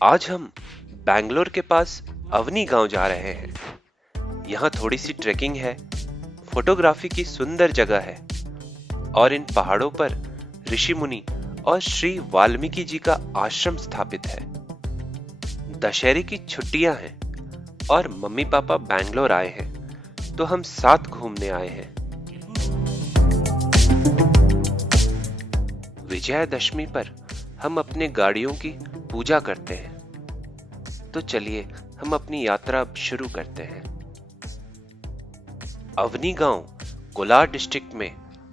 आज हम बैंगलोर के पास अवनी गांव जा रहे हैं। यहाँ थोड़ी सी ट्रेकिंग है, फोटोग्राफी की सुंदर जगह है और इन पहाड़ों पर ऋषि मुनि और श्री वाल्मीकि जी का आश्रम स्थापित है। दशहरे की छुट्टियां हैं और मम्मी पापा बैंगलोर आए हैं, तो हम साथ घूमने आए हैं। विजयादशमी पर हम अपने गाड़ियों की पूजा करते हैं, तो चलिए हम अपनी यात्रा अब शुरू करते हैं। अवनी गांव कोलार डिस्ट्रिक्ट में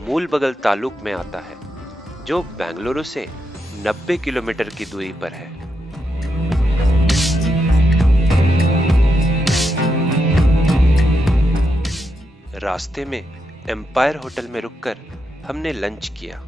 मूलबगल तालुक में आता है, जो बेंगलुरु से 90 किलोमीटर की दूरी पर है। रास्ते में एम्पायर होटल में रुककर हमने लंच किया।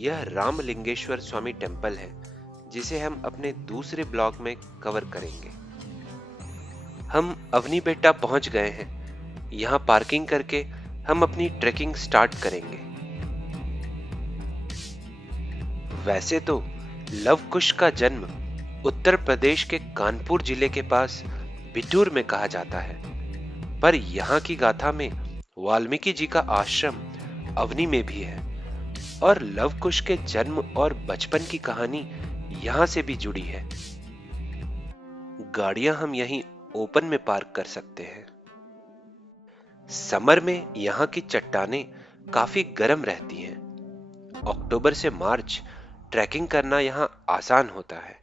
यह रामलिंगेश्वर स्वामी टेम्पल है, जिसे हम अपने दूसरे ब्लॉग में कवर करेंगे। हम अवनी बेट्टा पहुंच गए हैं। यहाँ पार्किंग करके हम अपनी ट्रेकिंग स्टार्ट करेंगे। वैसे तो लव कुश का जन्म उत्तर प्रदेश के कानपुर जिले के पास बिठूर में कहा जाता है, पर यहाँ की गाथा में वाल्मीकि जी का आश्रम अवनी में भी है और लव कुश के जन्म और बचपन की कहानी यहां से भी जुड़ी है। गाड़ियां हम यहीं ओपन में पार्क कर सकते हैं। समर में यहां की चट्टानें काफी गर्म रहती हैं। अक्टूबर से मार्च ट्रैकिंग करना यहां आसान होता है।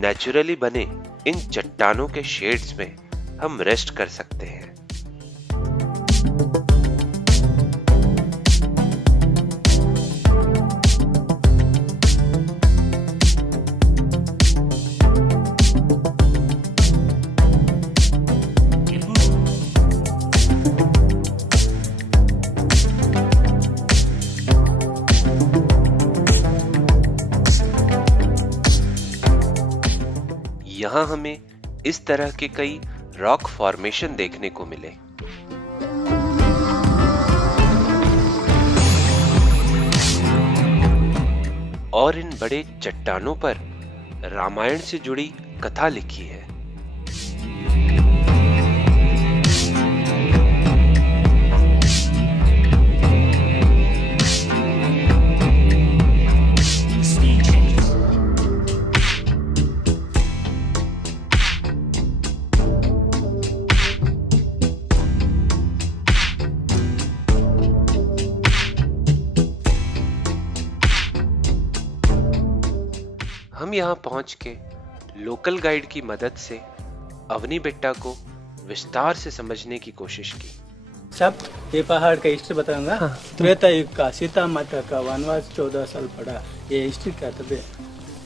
नेचुरली बने इन चट्टानों के शेड्स में हम रेस्ट कर सकते हैं। यहाँ हमें इस तरह के कई रॉक फॉर्मेशन देखने को मिले। और इन बड़े चट्टानों पर रामायण से जुड़ी कथा लिखी है। हम यहाँ पहुंच के लोकल गाइड की मदद से अवनी बेट्टा को विस्तार से समझने की कोशिश की। सब ये पहाड़ का हिस्ट्री बताऊंगा। त्रेता युग का सीता माता का वनवास 14 साल पड़ा। ये हिस्ट्री का तब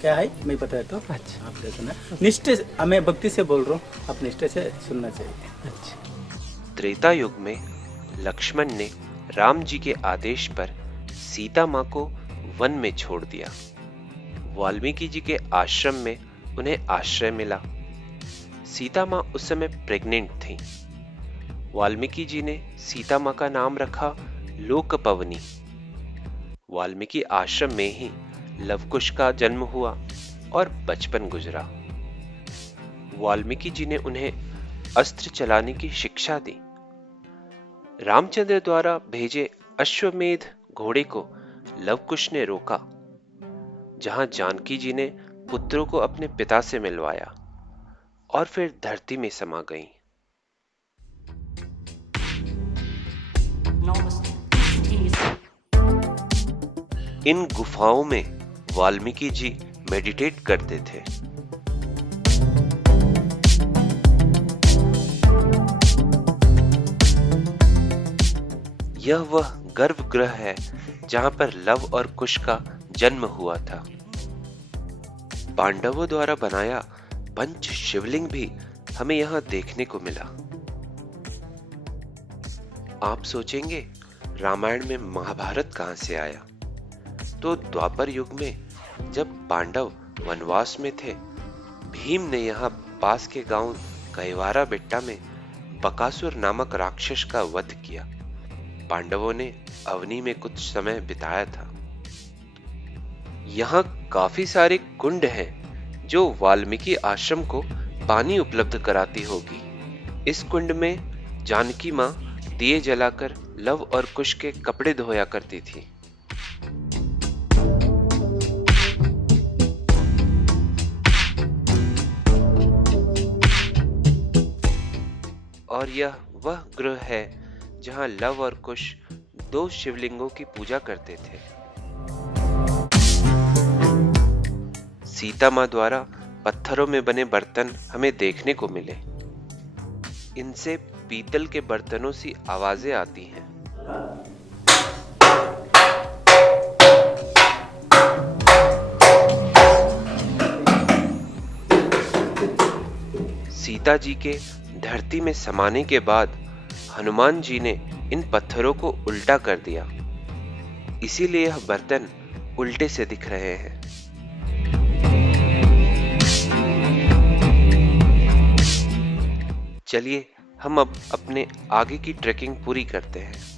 क्या है मैं बताया तो अच्छा आप सुना। निष्ठे मैं भक्ति से बोल रहा हूँ, आप निष्ठे से सुनना चाहिए। अच्छा। त्रेता युग में लक्ष्मण ने राम जी के आदेश पर सीता माँ को वन में छोड़ दिया। वाल्मीकि जी के आश्रम में उन्हें आश्रय मिला। सीता माँ उस समय प्रेग्नेंट थी। वाल्मीकि जी ने सीता माँ का नाम रखा लोकपवनी। वाल्मीकि आश्रम में ही लवकुश का जन्म हुआ और बचपन गुजरा। वाल्मीकि जी ने उन्हें अस्त्र चलाने की शिक्षा दी। रामचंद्र द्वारा भेजे अश्वमेध घोड़े को लवकुश ने रोका, जहां जानकी जी ने पुत्रों को अपने पिता से मिलवाया और फिर धरती में समा गईं। इन गुफाओं में वाल्मीकि जी मेडिटेट करते थे। यह वह गर्भगृह है जहां पर लव और कुश का जन्म हुआ था। पांडवों द्वारा बनाया पंच शिवलिंग भी हमें यहां देखने को मिला। आप सोचेंगे रामायण में महाभारत कहां से आया? तो द्वापर युग में जब पांडव वनवास में थे, भीम ने यहाँ पास के गांव कैवारा बेट्टा में बकासुर नामक राक्षस का वध किया। पांडवों ने अवनी में कुछ समय बिताया था। यहाँ काफी सारे कुंड हैं जो वाल्मीकि आश्रम को पानी उपलब्ध कराती होगी। इस कुंड में जानकी माँ दिए जलाकर लव और कुश के कपड़े धोया करती थी। और यह वह गृह है जहां लव और कुश दो शिवलिंगों की पूजा करते थे। सीता मां द्वारा पत्थरों में बने बर्तन हमें देखने को मिले। इनसे पीतल के बर्तनों सी आवाजें आती हैं। सीता जी के धरती में समाने के बाद हनुमान जी ने इन पत्थरों को उल्टा कर दिया, इसीलिए यह बर्तन उल्टे से दिख रहे हैं। चलिए हम अब अपने आगे की ट्रेकिंग पूरी करते हैं।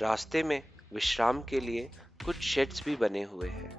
रास्ते में विश्राम के लिए कुछ शेड्स भी बने हुए हैं।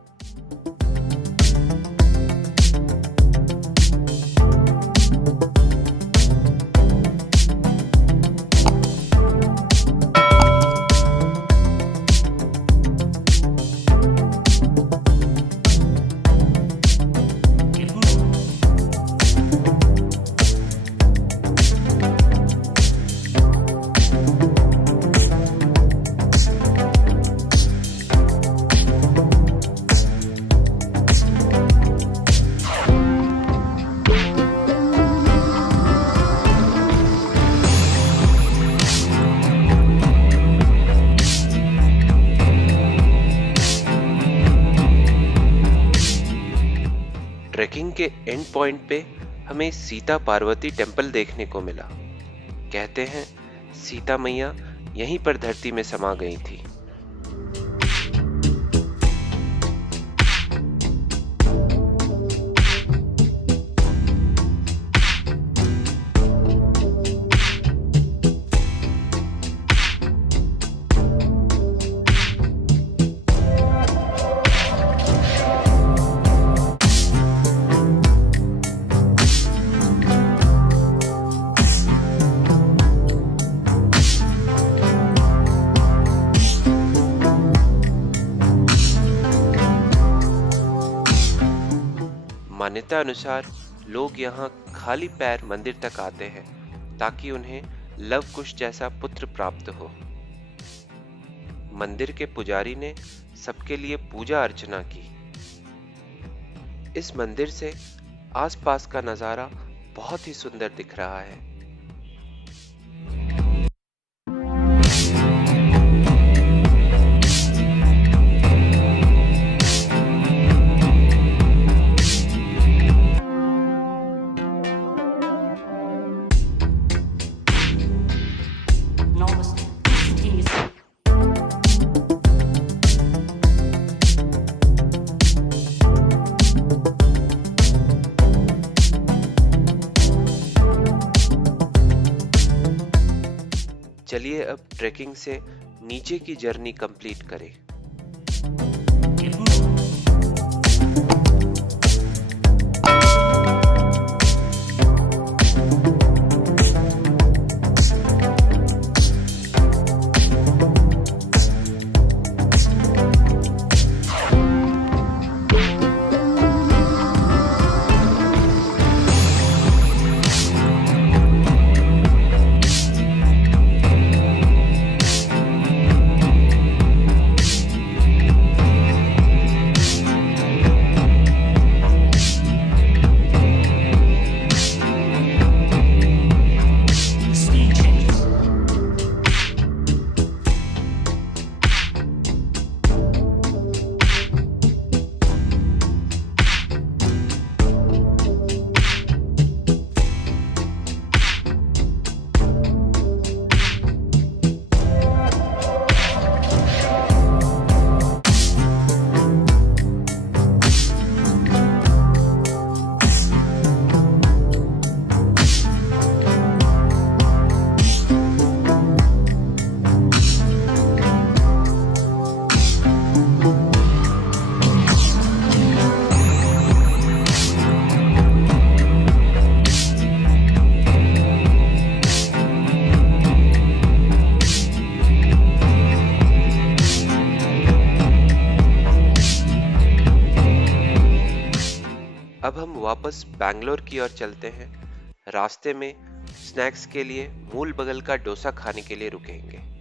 ट्रेकिंग के एंड पॉइंट पे हमें सीता पार्वती टेम्पल देखने को मिला। कहते हैं सीता मैया यहीं पर धरती में समा गई थी। मान्यता अनुसार लोग यहाँ खाली पैर मंदिर तक आते हैं ताकि उन्हें लव कुश जैसा पुत्र प्राप्त हो। मंदिर के पुजारी ने सबके लिए पूजा अर्चना की। इस मंदिर से आसपास का नजारा बहुत ही सुंदर दिख रहा है। चलिए अब ट्रेकिंग से नीचे की जर्नी कंप्लीट करें। वापस बैंगलोर की ओर चलते हैं। रास्ते में स्नैक्स के लिए मूल बगल का डोसा खाने के लिए रुकेंगे।